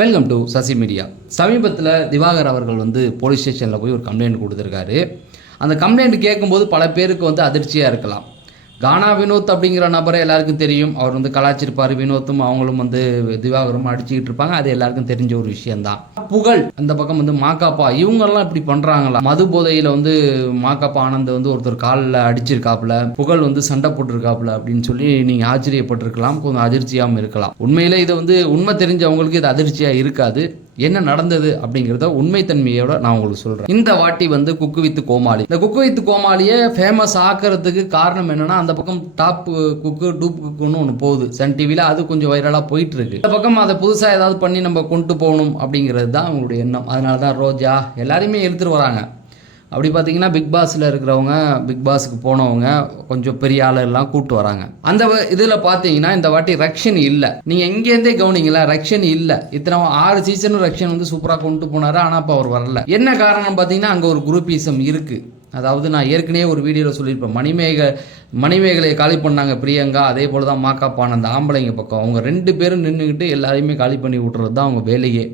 Welcome to Sasi media. சமீபத்தில் திவாகர் அவர்கள் police ஸ்டேஷனில் போய் ஒரு கம்ப்ளைண்ட் கொடுத்துருக்காரு. அந்த கம்ப்ளைண்ட் கேட்கும்போது பல பேருக்கு அதிர்ச்சியாக இருக்கலாம். கானா வினோத் அப்படிங்கிற நபரை எல்லாருக்கும் தெரியும். அவர் கலாச்சிருப்பார். வினோத்தும் அவங்களும் திவாகரும் அடிச்சுக்கிட்டு இருப்பாங்க. அது எல்லாருக்கும் தெரிஞ்ச ஒரு விஷயம்தான். புகழ் அந்த பக்கம் மாக்காப்பா இவங்கெல்லாம் இப்படி பண்ணுறாங்களா? மது போதையில் மாக்காப்பா ஆனந்த் ஒருத்தர் காலில் அடிச்சிருக்காப்புல, புகழ் சண்டை போட்டிருக்காப்புல அப்படின்னு சொல்லி நீங்கள் ஆச்சரியப்பட்டிருக்கலாம், கொஞ்சம் அதிர்ச்சியாகவும் இருக்கலாம். உண்மையிலே இது உண்மை தெரிஞ்சவங்களுக்கு இது அதிர்ச்சியாக இருக்காது. என்ன நடந்தது அப்படிங்கிறத உண்மைத்தன்மையோட நான் உங்களுக்கு சொல்கிறேன். இந்த வாட்டி குக்கு வித் கோமாளி, இந்த குக்கு வித் கோமாளியை ஃபேமஸ் ஆக்கிறதுக்கு காரணம் என்னன்னா, அந்த பக்கம் டாப் குக்கு டூப் குக்குன்னு ஒன்று போகுது சன் டிவியில். அது கொஞ்சம் வைரலாக போயிட்டு இருக்கு. இந்த பக்கம் அதை புதுசாக ஏதாவது பண்ணி நம்ம கொண்டு போகணும் அப்படிங்கிறது தான் அவங்களுடைய எண்ணம். அதனால தான் ரோஜா எல்லாரையுமே எடுத்துகிட்டு வராங்க. அப்படி பார்த்தீங்கன்னா பிக் பாஸில் இருக்கிறவங்க, பிக் பாஸுக்கு போனவங்க, கொஞ்சம் பெரிய ஆளெல்லாம் கூப்பிட்டு வராங்க. அந்த இதில் பார்த்தீங்கன்னா இந்த வாட்டி ரக்ஷன் இல்லை. நீங்கள் எங்கேருந்தே கவனிங்களா, ரக்ஷன் இல்லை. இத்தனை 6 சீசனும் ரக்ஷன் சூப்பராக கொண்டு போனார். ஆனால் இப்போ அவர் வரல. என்ன காரணம் பார்த்தீங்கன்னா, அங்கே ஒரு குரூப்பிசம் இருக்குது. அதாவது நான் ஏற்கனவே ஒரு வீடியோவில் சொல்லியிருப்பேன். மணிமேகலையை காலி பண்ணாங்க பிரியங்கா. அதே போல் தான் மாக்காப்பான அந்த ஆம்பளைங்க பக்கம் அவங்க 2 பேரும் நின்றுக்கிட்டு எல்லாரையுமே காலி பண்ணி விட்டுறது தான் அவங்க வேலையே.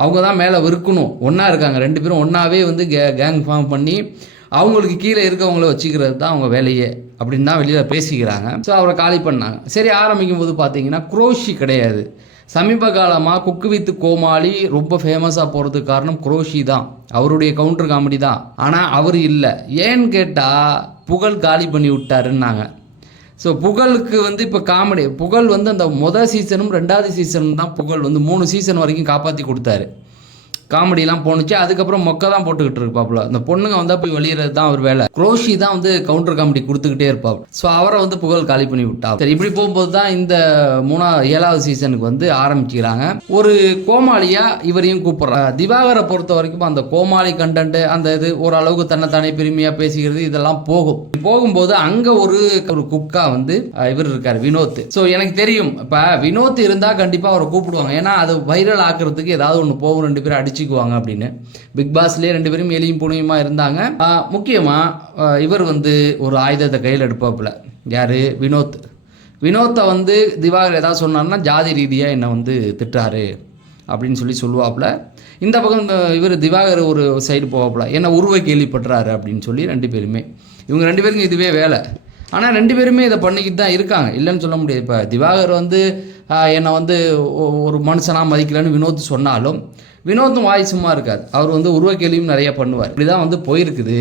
அவங்க தான் மேலே இருக்கணும். ஒன்றா இருக்காங்க 2 பேரும் ஒன்றாவே கேங் ஃபார்ம் பண்ணி அவங்களுக்கு கீழே இருக்கவங்கள வச்சுக்கிறது தான் அவங்க வேலையே அப்படின்னு தான் வெளியில் பேசிக்கிறாங்க. ஸோ அவரை காலி பண்ணாங்க. சரி, ஆரம்பிக்கும் போது பார்த்தீங்கன்னா குரோஷி கிடையாது. சமீப காலமாக குக்கு வித் கோமாளி ரொம்ப ஃபேமஸாக போகிறதுக்கு காரணம் குரோஷி தான். அவருடைய கவுண்டர் காமெடி தான். ஆனால் அவர் இல்லை. ஏன்னு கேட்டால் புகழ் காலி பண்ணி விட்டாருன்னாங்க. ஸோ புகழுக்கு இப்போ காமெடி, புகழ் அந்த மொதல் சீசனும் 2வது சீசனும் தான் புகழ் 3 சீசன் வரைக்கும் காப்பாற்றி கொடுத்தாரு. காமெடிலாம் போணுச்சு. அதுக்கப்புறம் மொக்க தான் போட்டுக்கிட்டு இருப்பாப்புல. அந்த பொண்ணுங்க போய் வெளியிறது தான் அவர் வேலை. குரோஷி தான் கவுண்டர் காமெடி கொடுத்துக்கிட்டே இருப்பாப்புல. ஸோ அவரை புகழ் காலி பண்ணி விட்டா. சரி, இப்படி போகும்போது தான் இந்த 7வது சீசனுக்கு ஆரம்பிக்கிறாங்க. ஒரு கோமாளியா இவரையும் கூப்பிடுறாங்க. திவாகரை பொறுத்த வரைக்கும் அந்த கோமாளி கண்டென்ட், அந்த இது ஓரளவுக்கு தன்னைத்தானே பெருமையா பேசிக்கிறது இதெல்லாம் போகும்போது அங்க ஒரு குக்கா இவர் இருக்காரு, வினோத். ஸோ எனக்கு தெரியும், இப்போ வினோத் இருந்தா கண்டிப்பா அவரை கூப்பிடுவாங்க. ஏன்னா அது வைரல் ஆக்குறதுக்கு ஏதாவது ஒன்று போகும், 2 பேரும் அடிச்சுக்குவாங்க அப்படின்னு. பிக் பாஸ்லேயே 2 பேரும் எலியும் புனியுமா இருந்தாங்க. முக்கியமாக இவர் ஒரு ஆயுதத்தை கையில் எடுப்பாப்புல. யார்? வினோத்தை திவாகர் ஏதாவது சொன்னார்னா ஜாதி ரீதியாக என்னை திட்டாரு அப்படின்னு சொல்லுவாப்புல. இந்த பக்கம் இவர் திவாகர் ஒரு சைடு போவாப்புல, என்ன உருவ கேள்விப்பட்டுறாரு அப்படின்னு சொல்லி 2 பேருமே, இவங்க 2 பேருக்கும் இதுவே வேலை. ஆனால் 2 பேருமே இதை பண்ணிக்கிட்டு தான் இருக்காங்க, இல்லைன்னு சொல்ல முடியாது. இப்போ திவாகர் என்னை ஒரு மனுஷனாக மதிக்கலன்னு வினோத் சொன்னாலும் வினோத்தும் வாய் சும்மா இருக்காது. அவர் உருவ கேள்வியும் நிறைய பண்ணுவார். இப்படி தான் போயிருக்குது.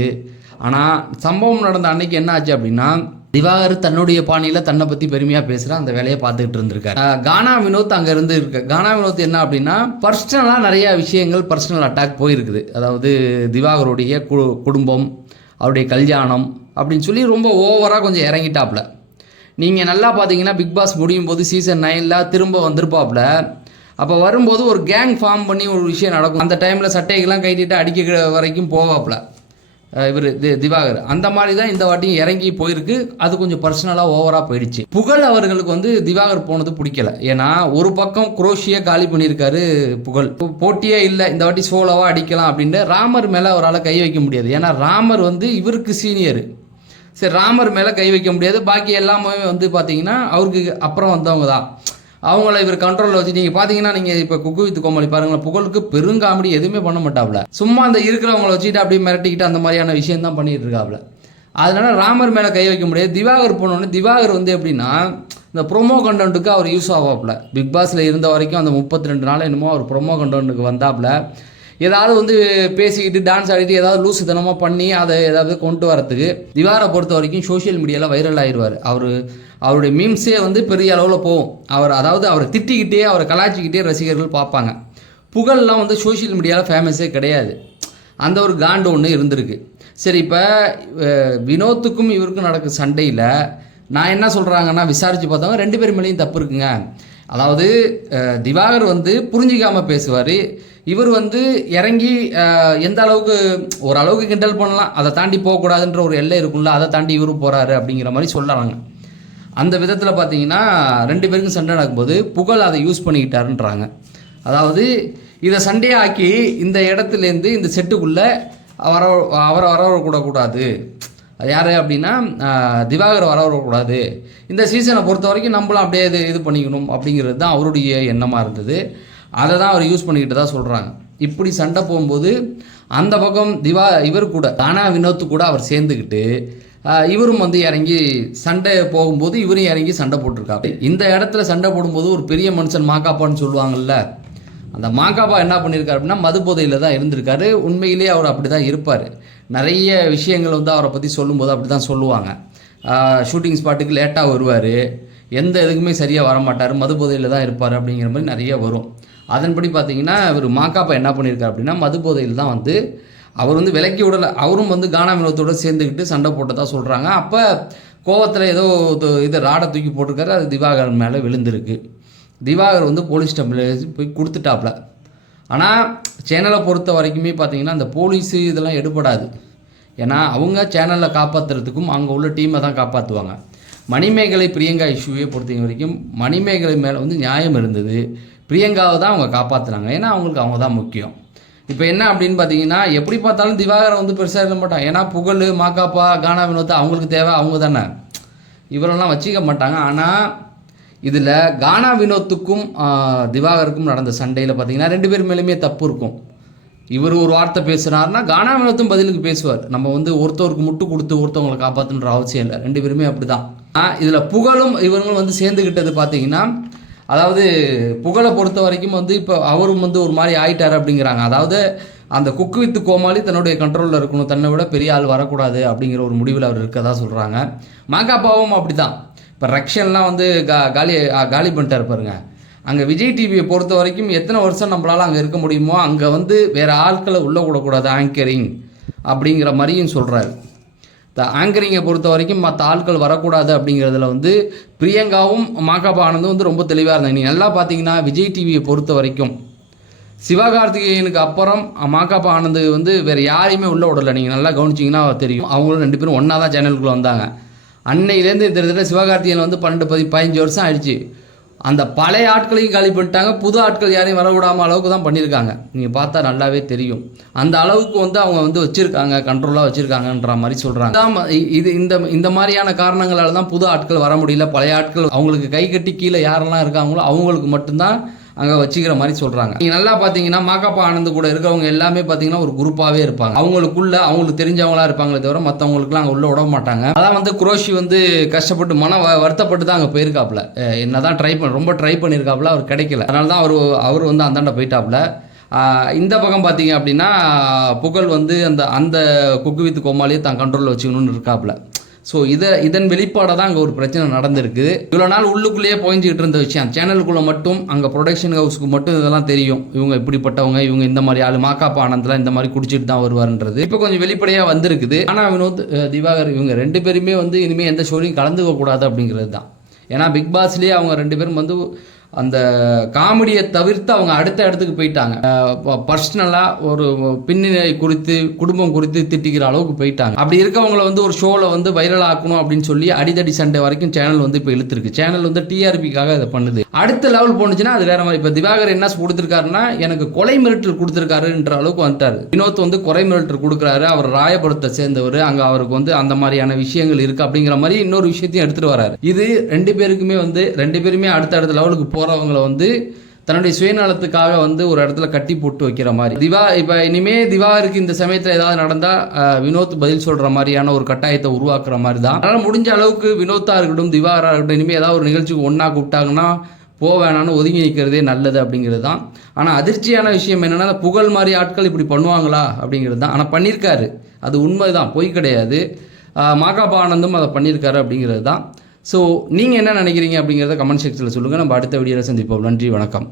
ஆனால் சம்பவம் நடந்த அன்னைக்கு என்ன ஆச்சு அப்படின்னா, திவாகர் தன்னுடைய பாணியில் தன்னை பற்றி பெருமையாக பேசுகிற அந்த வேலையை பார்த்துக்கிட்டு இருந்திருக்காரு. கானா வினோத் அங்கே இருக்கு. கானா வினோத் என்ன அப்படின்னா, பர்சனலாக நிறைய விஷயங்கள் பர்சனல் அட்டாக் போயிருக்குது. அதாவது திவாகருடைய குடும்பம், அவருடைய கல்யாணம் அப்படின்னு சொல்லி ரொம்ப ஓவராக கொஞ்சம் இறங்கிட்டாப்புல. நீங்கள் நல்லா பார்த்தீங்கன்னா பிக் பாஸ் முடியும் போது சீசன் 9ல் திரும்ப வந்திருப்பாப்புல. அப்போ வரும்போது ஒரு கேங் ஃபார்ம் பண்ணி ஒரு விஷயம் நடக்கும். அந்த டைமில் சட்டைகள்லாம் கைட்டிட்டு அடிக்க வரைக்கும் போவாப்புல இவர் திவாகர். அந்த மாதிரி தான் இந்த வாட்டியும் இறங்கி போயிருக்கு. அது கொஞ்சம் பர்சனலாக ஓவராக போயிடுச்சு. புகழ் அவர்களுக்கு திவாகர் போனது பிடிக்கல. ஏன்னா ஒரு பக்கம் குரோஷியை காலி பண்ணியிருக்காரு புகழ். போட்டியே இல்லை, இந்த வாட்டி சோலோவாக அடிக்கலாம் அப்படின்ட்டு. ராமர் மேலே அவரால் கை வைக்க முடியாது. ஏன்னா ராமர் இவருக்கு சீனியர். சரி, ராமர் மேலே கை வைக்க முடியாது. பாக்கி எல்லாமே பார்த்தீங்கன்னா அவருக்கு அப்புறம் வந்தவங்க தான். அவங்கள இவர் கண்ட்ரோலில் வச்சு நீங்கள் பார்த்தீங்கன்னா, நீங்கள் இப்போ குக்கு வித் கோமாளி பாருங்களேன், புகழுக்கு பெருங்காமெடி எதுவுமே பண்ண மாட்டாப்புல. சும்மா அந்த இருக்கிறவங்கள வச்சுக்கிட்டு அப்படியே மிரட்டிக்கிட்டு அந்த மாதிரியான விஷயம் தான் பண்ணிட்டு இருக்காப்புல. அதனால ராமர் மேலே கை வைக்க முடியாது. திவாகர் போனோடனே திவாகர் எப்படின்னா, இந்த ப்ரொமோ கண்டென்ட்டுக்கு அவர் யூஸ் ஆவாப்புல. பிக் பாஸில் இருந்த வரைக்கும் அந்த 32 நாள் என்னமோ அவர் ப்ரொமோ கண்டென்ட்டுக்கு வந்தாப்புல. ஏதாவது பேசிக்கிட்டு டான்ஸ் ஆடிட்டு ஏதாவது லூசு தனமாக பண்ணி அதை ஏதாவது கொண்டு வரத்துக்கு திவாரை பொறுத்த வரைக்கும் சோஷியல் மீடியாவில் வைரல் ஆயிடுவார். அவருடைய மீம்ஸே பெரிய அளவில் போகும். அவரை திட்டிக்கிட்டே, அவரை கலாச்சிக்கிட்டே ரசிகர்கள் பார்ப்பாங்க. புகழ்லாம் சோஷியல் மீடியாவில் ஃபேமஸே கிடையாது. அந்த ஒரு காண்டு ஒன்று இருந்திருக்கு. சரி, இப்போ வினோத்துக்கும் இவருக்கும் நடக்க சண்டையில் நான் என்ன சொல்கிறாங்கன்னா, விசாரித்து பார்த்தவங்க 2 பேர் மேலேயும் தப்பு இருக்குங்க. அதாவது திவாகர் புரிஞ்சிக்காமல் பேசுவார். இவர் இறங்கி எந்த அளவுக்கு, ஓரளவுக்கு கிண்டல் பண்ணலாம், அதை தாண்டி போகக்கூடாதுன்ற ஒரு எல்லை இருக்குல்ல, அதை தாண்டி இவரும் போகிறாரு அப்படிங்கிற மாதிரி சொல்கிறாங்க. அந்த விதத்தில் பார்த்தீங்கன்னா 2 பேருக்கும் சண்டை நடக்கும்போது புகழ் அதை யூஸ் பண்ணிக்கிட்டாருன்றாங்க. அதாவது இதை சண்டையாக்கி இந்த இடத்துலேருந்து இந்த செட்டுக்குள்ளே அவரை வரக்கூடாது. அது யார் அப்படின்னா, திவாகர் வரக்கூடாது. இந்த சீசனை பொறுத்த வரைக்கும் நம்மளும் அப்படியே இது பண்ணிக்கணும் அப்படிங்கிறது தான் அவருடைய எண்ணமாக இருந்தது. அதை தான் அவர் யூஸ் பண்ணிக்கிட்டு தான் சொல்கிறாங்க. இப்படி சண்டை போகும்போது அந்த பக்கம் இவர் கூட கானா வினோத் கூட அவர் சேர்ந்துக்கிட்டு இவரும் வந்து இறங்கி சண்டை போகும்போது இவரும் இறங்கி சண்டை போட்டிருக்காரு. இந்த இடத்துல சண்டை போடும்போது ஒரு பெரிய மனுஷன் மாக்காப்பான்னு சொல்லுவாங்கள்ல, அந்த மாக்காப்பா என்ன பண்ணியிருக்காரு அப்படின்னா மது போதையில் தான் இருந்திருக்காரு. உண்மையிலேயே அவர் அப்படி தான் இருப்பார். நிறைய விஷயங்கள் வந்து அவரை பற்றி சொல்லும்போது அப்படி தான் சொல்லுவாங்க. ஷூட்டிங் ஸ்பாட்டுக்கு லேட்டாக வருவார், எந்த இதுக்குமே சரியாக வரமாட்டார், மது போதையில் தான் இருப்பார் அப்படிங்கிற மாதிரி நிறைய வரும். அதன்படி பார்த்தீங்கன்னா இவர் மாக்காப்பா என்ன பண்ணியிருக்காரு அப்படின்னா மது போதையில் தான் வந்து அவர் வந்து விலக்கி விடலை. அவரும் வந்து கானா வினோத்தோடு சேர்ந்துக்கிட்டு சண்டை போட்டதாக சொல்கிறாங்க. அப்போ கோவத்தில் ஏதோ இது ராடை தூக்கி போட்டிருக்காரு, அது திவாகரன் மேலே விழுந்திருக்கு. திவாகர் வந்து போலீஸ் கம்ப்ளைண்ட் போய் கொடுத்துட்டாப்ல. ஆனால் சேனலை பொறுத்த வரைக்குமே பார்த்தீங்கன்னா அந்த போலீஸு இதெல்லாம் எடுபடாது. ஏன்னா அவங்க சேனலில் காப்பாற்றுறதுக்கும் அங்கே உள்ள டீமை தான் காப்பாற்றுவாங்க. மணிமேகலை பிரியங்கா இஷ்யூவை பொறுத்த வரைக்கும் மணிமேகலை மேலே வந்து நியாயம் இருந்தது, பிரியங்காவை தான் அவங்க காப்பாற்றுனாங்க. ஏன்னா அவங்களுக்கு அவங்க தான் முக்கியம். இப்போ என்ன அப்படின்னு பார்த்தீங்கன்னா எப்படி பார்த்தாலும் திவாகரன் வந்து பெருசாக இருக்க மாட்டாங்க. ஏன்னா புகழ், மாக்காப்பா, கானா வினோத் அவங்களுக்கு தேவை அவங்க தானே, இவரெல்லாம் வச்சிக்க மாட்டாங்க. ஆனால் இதில் கானா வினோத்துக்கும் திவாகருக்கும் நடந்த சண்டையில் பார்த்தீங்கன்னா 2 பேர் மேலேயுமே தப்பு இருக்கும். இவர் ஒரு வார்த்தை பேசுனார்னா கானா வினோத்தும் பதிலுக்கு பேசுவார். நம்ம வந்து ஒருத்தவருக்கு முட்டு கொடுத்து ஒருத்தவங்களை காப்பாற்றுன்ற அவசியம் இல்லை. 2 பேருமே அப்படி தான். இதில் புகழும் இவங்களும் வந்து சேர்ந்துக்கிட்டது பார்த்தீங்கன்னா, அதாவது புகழை பொறுத்த வரைக்கும் வந்து இப்போ அவரும் வந்து ஒரு மாதிரி ஆயிட்டார் அப்படிங்கிறாங்க. அதாவது அந்த குக்கு வித்து கோமாளி தன்னுடைய கண்ட்ரோலில் இருக்கணும், தன்னை விட பெரிய ஆள் வரக்கூடாது அப்படிங்கிற ஒரு முடிவில் அவர் இருக்கதா சொல்கிறாங்க. மாக்காப்பாவும் அப்படி தான். இப்போ ரக்ஷன்லாம் வந்து காலி பண்ணிட்டார் பாருங்க. அங்கே விஜய் டிவியை பொறுத்த வரைக்கும் எத்தனை வருஷம் நம்மளால் அங்கே இருக்க முடியுமோ அங்கே வந்து வேறு ஆட்களை உள்ளே விடக்கூடாது ஆங்கரிங் அப்படிங்கிற மாதிரியும் சொல்கிறாரு. ஆங்கரிங்கை பொறுத்த வரைக்கும் மற்ற ஆட்கள் வரக்கூடாது அப்படிங்கிறதுல வந்து பிரியங்காவும் மாக்காப்பா ஆனந்தும் வந்து ரொம்ப தெளிவாக இருந்தாங்க. நீங்கள் நல்லா பார்த்தீங்கன்னா விஜய் டிவியை பொறுத்த வரைக்கும் சிவகார்த்திகேயனுக்கு அப்புறம் மாக்காப்பா ஆனந்து வந்து வேறு யாரையுமே உள்ளே விடலை. நீங்கள் நல்லா கவனிச்சிங்கன்னா தெரியும். அவங்களும் 2 பேரும் ஒன்றா தான் சேனலுக்குள்ளே வந்தாங்க. அன்னையிலேருந்து இந்த இடத்துல சிவகார்த்திகேயன் வந்து 12-15 வருஷம் ஆயிடுச்சு. அந்த பழைய ஆட்களையும் காலி பண்ணிட்டாங்க, புது ஆட்கள் யாரையும் வரவிடாமல் அளவுக்கு தான் பண்ணியிருக்காங்க. நீங்கள் பார்த்தா நல்லாவே தெரியும். அந்த அளவுக்கு வந்து அவங்க வந்து வச்சுருக்காங்க, கண்ட்ரோலாக வச்சுருக்காங்கன்ற மாதிரி சொல்கிறாங்க. இது இந்த மாதிரியான காரணங்களால் தான் புது ஆட்கள் வர முடியல. பழைய ஆட்கள் அவங்களுக்கு கை கட்டி கீழே யாரெல்லாம் இருக்காங்களோ அவங்களுக்கு மட்டும்தான் அங்கே வச்சுக்கிற மாதிரி சொல்கிறாங்க. நீங்கள் நல்லா பார்த்தீங்கன்னா மாக்காப்பா ஆனந்து கூட இருக்கிறவங்க எல்லாமே பார்த்தீங்கன்னா ஒரு குரூப்பாகவே இருப்பாங்க. அவங்களுக்கு தெரிஞ்சவங்களா இருப்பாங்களே தவிர மற்றவங்களுக்குலாம் அங்கே உள்ள விட மாட்டாங்க. அதான் வந்து குரோஷி வந்து கஷ்டப்பட்டு வருத்தப்பட்டு தான் அங்கே போயிருக்காப்புல. என்னதான் ரொம்ப ட்ரை பண்ணியிருக்காப்புல, அவர் கிடைக்கல. அதனால தான் அவர் வந்து அந்தாண்ட போயிட்டாப்புல. இந்த பக்கம் பார்த்தீங்க அப்படின்னா புகழ் வந்து அந்த குக்கு வித்து கோமாளியை தான் கண்ட்ரோலில் வச்சுக்கணும்னு இருக்காப்புல. ஸோ இதன் வெளிப்பாடாக தான் அங்கே ஒரு பிரச்சனை நடந்திருக்குது. இவ்வளோ நாள் உள்ளுக்குள்ளேயே போய்ஞ்சிக்கிட்டு இருந்த விஷயம் சேனலுக்குள்ளே மட்டும் அங்கே ப்ரொடக்ஷன் ஹவுஸுக்கு மட்டும் இதெல்லாம் தெரியும். இவங்க இப்படிப்பட்டவங்க, இவங்க இந்த மாதிரி ஆள், மாக்காப்பா ஆனந்தெலாம் இந்த மாதிரி குடிச்சிட்டு தான் வருவார்ன்றது இப்போ கொஞ்சம் வெளிப்படையாக வந்திருக்குது. ஆனால் வினோத், திவாகர் இவங்க 2 பேருமே வந்து இனிமேல் எந்த ஷோலையும் கலந்துக்க கூடாது அப்படிங்கிறது தான். ஏன்னா பிக் பாஸ்லேயே அவங்க 2 பேரும் வந்து அந்த காமெடியை தவிர்த்து அவங்க அடுத்த இடத்துக்கு போயிட்டாங்க. பர்சனலாக ஒரு பின்னணி குறித்து, குடும்பம் குறித்து திட்டிக்கிற அளவுக்கு போயிட்டாங்க. அப்படி இருக்கவங்களை வந்து ஒரு ஷோவில் வந்து வைரல் ஆக்கணும் அப்படின்னு சொல்லி அடிதடி சண்டை வரைக்கும் சேனல் வந்து இப்போ இழுத்துருக்கு. சேனல் வந்து டிஆர்பிக்காக இதை பண்ணுது. அடுத்த லெவல் போனுச்சுன்னா அது வேற மாதிரி. இப்போ திவாகர் என்ன கொடுத்துருக்காருன்னா எனக்கு கொலை மிரட்டல் கொடுத்துருக்காருன்ற அளவுக்கு வந்துட்டாரு. வினோத் வந்து கொலை மிரட்டல் கொடுக்குறாரு, அவர் ராயபுரத்தை சேர்ந்தவர், அங்கே அவருக்கு வந்து அந்த மாதிரியான விஷயங்கள் இருக்குது அப்படிங்கிற மாதிரி இன்னொரு விஷயத்தையும் எடுத்துகிட்டு வராரு. இது 2 பேருக்குமே வந்து 2 பேருமே அடுத்த லெவலுக்கு போகிறவங்களை வந்து தன்னுடைய சுயநலத்துக்காக வந்து ஒரு இடத்துல கட்டி போட்டு வைக்கிற மாதிரி. இப்போ இனிமேல் திவாகருக்கு இந்த சமயத்தில் ஏதாவது நடந்தால் வினோத் பதில் சொல்கிற மாதிரியான ஒரு கட்டாயத்தை உருவாக்குற மாதிரி தான். அதனால் முடிஞ்ச அளவுக்கு வினோத்தாக இருக்கட்டும், திவாகராக இருக்கட்டும், இனிமேல் ஏதாவது ஒரு நிகழ்ச்சிக்கு ஒன்றா கூப்பிட்டாங்கன்னா வேணான்னு ஒதுங்கி நிற்கிறதே நல்லது அப்படிங்கிறது தான். ஆனால் அதிர்ச்சியான விஷயம் என்னென்னா புகழ் மாதிரி ஆட்கள் இப்படி பண்ணுவாங்களா அப்படிங்கிறது தான். ஆனால் பண்ணியிருக்காரு, அது உண்மை தான், பொய் கிடையாது. மாக்காப்பா ஆனந்தும் அதை பண்ணியிருக்காரு அப்படிங்கிறது தான். ஸோ நீங்கள் என்ன நினைக்கிறீங்க அப்படிங்கிறத கமெண்ட் செக்ஷனில் சொல்லுங்கள். நம்ம அடுத்த வீடியோவில் சந்திப்போம். நன்றி, வணக்கம்.